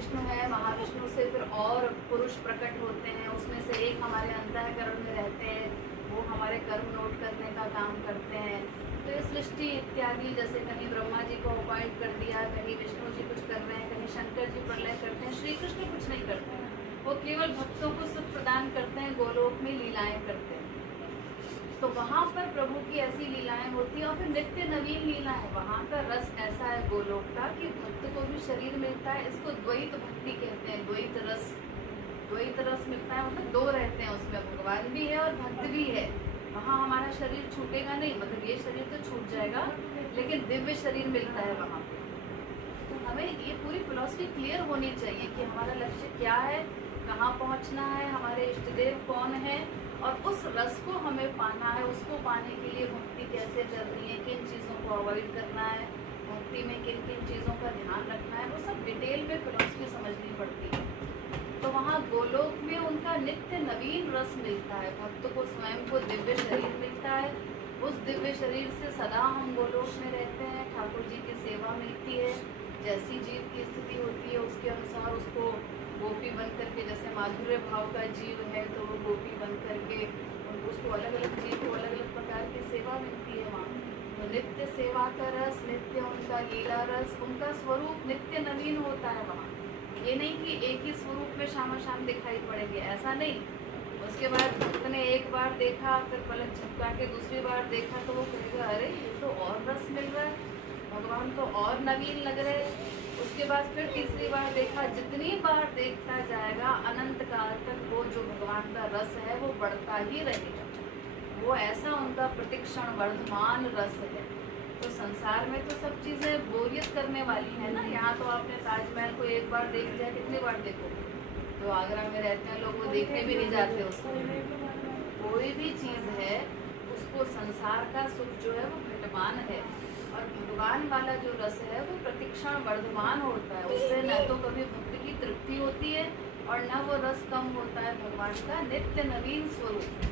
महाविष्णु है, महाविष्णु से फिर और पुरुष प्रकट होते हैं, उसमें से एक हमारे अंतःकरण में रहते हैं, वो हमारे कर्म नोट करने का काम करते हैं। तो ये सृष्टि इत्यादि, जैसे कहीं ब्रह्मा जी को अपॉइंट कर दिया, कहीं विष्णु जी कुछ कर रहे हैं, कहीं शंकर जी प्रलय करते हैं, श्री कृष्ण कुछ नहीं करते हैं, वो केवल भक्तों को सुख प्रदान करते हैं, गोलोक में लीलाएं करते हैं। तो वहाँ पर प्रभु की ऐसी लीलाएं होती हैं, और फिर नित्य नवीन लीला है। वहाँ का रस ऐसा है गोलोक का कि भक्त को भी शरीर मिलता है, इसको द्वैत भक्ति कहते हैं, द्वैत रस। द्वैत रस मिलता है मतलब दो रहते हैं उसमें, भगवान भी है और भक्त भी है। वहाँ हमारा शरीर छूटेगा नहीं, मतलब ये शरीर तो छूट जाएगा, लेकिन दिव्य शरीर मिलता है वहाँ पे। तो हमें ये पूरी फिलॉसफी क्लियर होनी चाहिए कि हमारा लक्ष्य क्या है, कहाँ पहुँचना है, हमारे इष्ट देव कौन है, और उस रस को हमें पाना है। उसको पाने के लिए भक्ति कैसे करनी है, किन चीज़ों को अवॉइड करना है, भक्ति में किन किन चीज़ों का ध्यान रखना है, वो सब डिटेल में फिलॉसफी समझनी पड़ती है। तो वहाँ गोलोक में उनका नित्य नवीन रस मिलता है, भक्त को स्वयं को दिव्य शरीर मिलता है। उस दिव्य शरीर से सदा हम गोलोक में रहते हैं, ठाकुर जी की सेवा मिलती है। जैसी जीव की स्थिति होती है उसके अनुसार उसको गोपी बन करके, जैसे माधुर्य भाव का जीव है तो वो गोपी बन करके उसको अलग अलग जीव को अलग अलग प्रकार की सेवा मिलती है वहाँ। तो नित्य सेवा का रस, नित्य उनका लीला रस, उनका स्वरूप नित्य नवीन होता है वहाँ। ये नहीं कि एक ही स्वरूप में शाम शाम दिखाई पड़ेंगे, ऐसा नहीं। उसके बाद भक्त ने एक बार देखा, फिर पलक झपका के दूसरी बार देखा तो वो कहेगा अरे ये तो और रस मिल रहा है, भगवान तो और नवीन लग रहे हैं। उसके बाद फिर तीसरी बार देखा, जितनी बार देखता जाएगा अनंत काल तक वो जो भगवान का रस है वो बढ़ता ही रहेगा। वो ऐसा उनका प्रतिक्षण वर्धमान रस है। तो संसार में तो सब चीज़ें बोरियत करने वाली है ना। यहाँ तो आपने ताजमहल को एक बार देख लिया, कितनी बार देखोगे? जो आगरा में रहते हैं लोग वो देखने भी नहीं जाते उसको। कोई भी चीज़ है उसको, संसार का सुख जो है वो घटमान है, और भगवान वाला जो रस है वो प्रतिक्षण वर्धमान होता है। उससे न तो कभी भक्त की तृप्ति होती है और न वो रस कम होता है, भगवान का नित्य नवीन स्वरूप।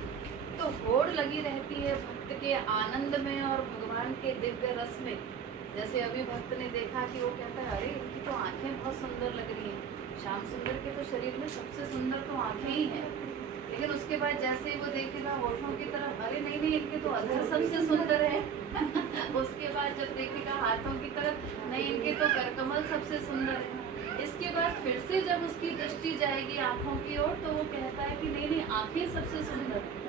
तो होड़ लगी रहती है भक्त के आनंद में और भगवान के दिव्य रस में। जैसे अभी भक्त ने देखा कि वो कहता है अरे इनकी तो आंखें बहुत सुंदर लग रही हैं, श्याम सुंदर के तो शरीर में सबसे सुंदर तो आंखें ही हैं। लेकिन उसके बाद जैसे ही वो देखेगा होठों की तरफ, अरे नहीं नहीं इनके तो अधर सबसे सुंदर है। उसके बाद जब देखेगा हाथों की तरफ, नहीं इनके तो करकमल सबसे सुंदर है। इसके बाद फिर से जब उसकी दृष्टि जाएगी आँखों की ओर तो वो कहता है कि नहीं नहीं आँखें सबसे सुंदर है।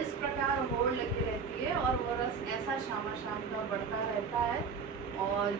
इस प्रकार होड़ लगी रहती है और वो रस ऐसा शाम शाम का बढ़ता रहता है। और